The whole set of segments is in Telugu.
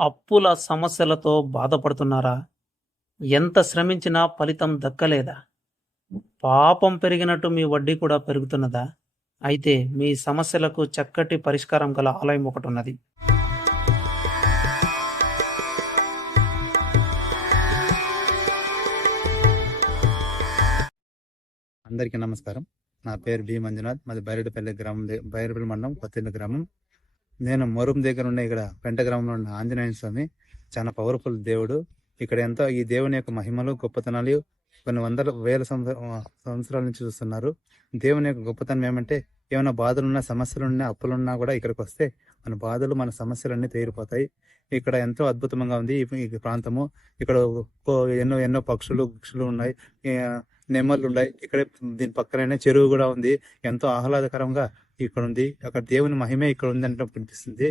అప్పుల సమస్యలతో బాధపడుతున్నారా? ఎంత శ్రమించినా ఫలితం దక్కలేదా? పాపం పెరిగినట్టు మీ వడ్డీ కూడా పెరుగుతున్నదా? అయితే మీ సమస్యలకు చక్కటి పరిష్కారం గల ఆలయం ఒకటి ఉన్నది అందరికీ నమస్కారం. నా పేరు బి మంజునాథ్. మాది బైరెడ్డిపల్లి గ్రామం బైరుపల్లి బైరెడ్డిపల్లి మండలం కొత్త గ్రామం. నేను మొరుం దగ్గర ఉన్న ఇక్కడ పెంటగ్రామంలో ఉన్న ఆంజనేయ స్వామి చాలా పవర్ఫుల్ దేవుడు. ఇక్కడ ఎంతో ఈ దేవుని యొక్క మహిమలు గొప్పతనాలు కొన్ని వందల వేల సంవత్సరాల నుంచి చూస్తున్నారు. దేవుని యొక్క గొప్పతనం ఏమంటే ఏమైనా బాధలున్నా సమస్యలున్నా అప్పులున్నా కూడా ఇక్కడికి వస్తే మన బాధలు మన సమస్యలన్నీ తీరిపోతాయి. ఇక్కడ ఎంతో అద్భుతంగా ఉంది ఈ- ప్రాంతము. ఇక్కడ ఎన్నో ఎన్నో పక్షులు పక్షులు ఉన్నాయి. నెమ్మలు ఉన్నాయి. ఇక్కడ దీని పక్కనే చెరువు కూడా ఉంది. ఎంతో ఆహ్లాదకరంగా ఇక్కడ ఉంది అక్కడ దేవుని మహిమే ఇక్కడ ఉంది అంటే కనిపిస్తుంది.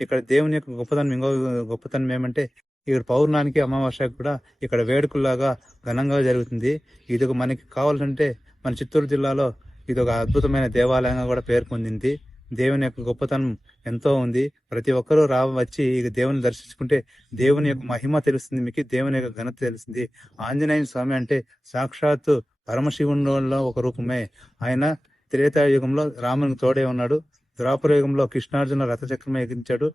ఇక్కడ దేవుని యొక్క గొప్పతనం ఇంకో గొప్పతనం ఏమంటే ఇక్కడ పౌర్ణానికి అమావాస్యకు కూడా ఇక్కడ వేడుకల్లాగా ఘనంగా జరుగుతుంది. ఇది ఒక మనకి కావాలంటే మన చిత్తూరు జిల్లాలో ఇది ఒక అద్భుతమైన దేవాలయంగా కూడా పేరు పొందింది. దేవుని యొక్క గొప్పతనం ఎంతో ఉంది. ప్రతి ఒక్కరూ రా వచ్చి ఈ దేవుని దర్శించుకుంటే దేవుని యొక్క మహిమ తెలుస్తుంది మీకు దేవుని యొక్క ఘనత తెలుస్తుంది. ఆంజనేయ స్వామి అంటే సాక్షాత్తు పరమశివునిలో ఒక రూపమే. ఆయన త్రేతాయుగంలో రామునికి తోడే ఉన్నాడు. ద్వాపర యుగంలో కృష్ణార్జున రథచక్రం ఎగించాడు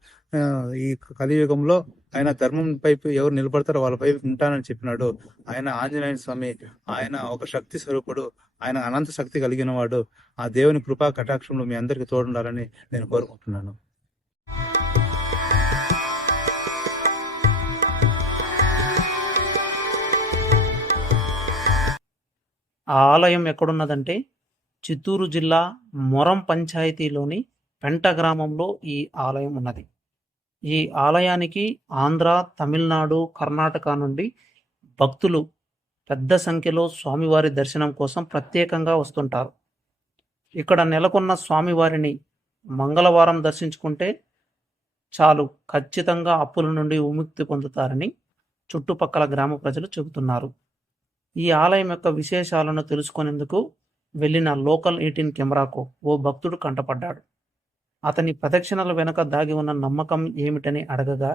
ఈ కలియుగంలో ఆయన ధర్మం పైపు ఎవరు నిలబడతారో వాళ్ళ వైపు ఉంటానని చెప్పినాడు. ఆయన ఆంజనేయ స్వామి ఆయన ఒక శక్తి స్వరూపుడు ఆయన అనంత శక్తి కలిగిన వాడు ఆ దేవుని కృపా కటాక్షంలో మీ అందరికి తోడుండాలని నేను కోరుకుంటున్నాను. ఆ ఆలయం ఎక్కడున్నదంటే చిత్తూరు జిల్లా మొరం పంచాయతీలోని పెంట గ్రామంలో ఈ ఆలయం ఉన్నది. ఈ ఆలయానికి ఆంధ్ర తమిళనాడు కర్ణాటక నుండి భక్తులు పెద్ద సంఖ్యలో స్వామివారి దర్శనం కోసం ప్రత్యేకంగా వస్తుంటారు. ఇక్కడ నెలకొన్న స్వామివారిని మంగళవారం దర్శించుకుంటే చాలు ఖచ్చితంగా అప్పుల నుండి విముక్తి పొందుతారని చుట్టుపక్కల గ్రామ ప్రజలు చెబుతున్నారు. ఈ ఆలయం యొక్క విశేషాలను తెలుసుకునేందుకు వెళ్ళిన లోకల్ ఎయిటీన్ కెమెరాకు ఓ భక్తుడు కంటపడ్డాడు. అతని ప్రదక్షిణల వెనుక దాగి ఉన్న నమ్మకం ఏమిటని అడగగా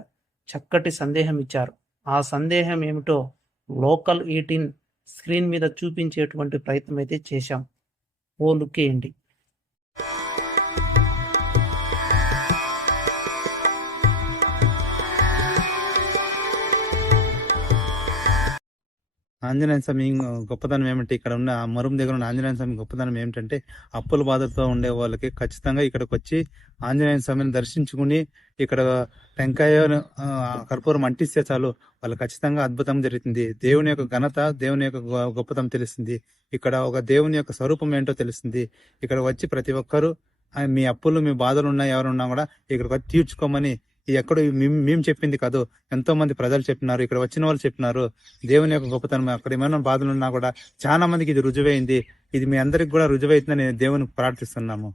చక్కటి సందేహం ఇచ్చారు ఆ సందేహం ఏమిటో లోకల్ ఎయిటీన్ స్క్రీన్ మీద చూపించేటువంటి ప్రయత్నం అయితే చేశాం. ఓ లుక్ వేయండి ఆంజనేయ స్వామి గొప్పతనం ఏమంటే ఇక్కడ ఉన్న మరుం దగ్గర ఉన్న ఆంజనేయ స్వామి గొప్పతనం ఏమిటంటే అప్పుల బాధతో ఉండే వాళ్ళకి ఖచ్చితంగా ఇక్కడికి వచ్చి ఆంజనేయ స్వామిని దర్శించుకుని ఇక్కడ టెంకాయ కర్పూరం అంటిస్తే చాలు. వాళ్ళు ఖచ్చితంగా అద్భుతం జరుగుతుంది. దేవుని యొక్క ఘనత దేవుని యొక్క గొ- గొప్పతనం తెలుస్తుంది. ఇక్కడ ఒక దేవుని యొక్క స్వరూపం ఏంటో తెలుస్తుంది. ఇక్కడ వచ్చి ప్రతి ఒక్కరూ మీ అప్పులు మీ బాధలు ఉన్నా ఎవరున్నా కూడా ఇక్కడికి వచ్చి తీర్చుకోమని ఈ ఎక్కడ మేము మేము చెప్పింది కాదు. ఎంతో మంది ప్రజలు చెప్పినారు ఇక్కడ వచ్చిన వాళ్ళు చెప్పినారు. దేవుని యొక్క గొప్పతనం అక్కడ ఏమైనా బాధలు ఉన్నా కూడా చాలా మందికి ఇది రుజువైంది. ఇది మీ అందరికి కూడా రుజువైతుందని దేవుని ప్రార్థిస్తున్నాము.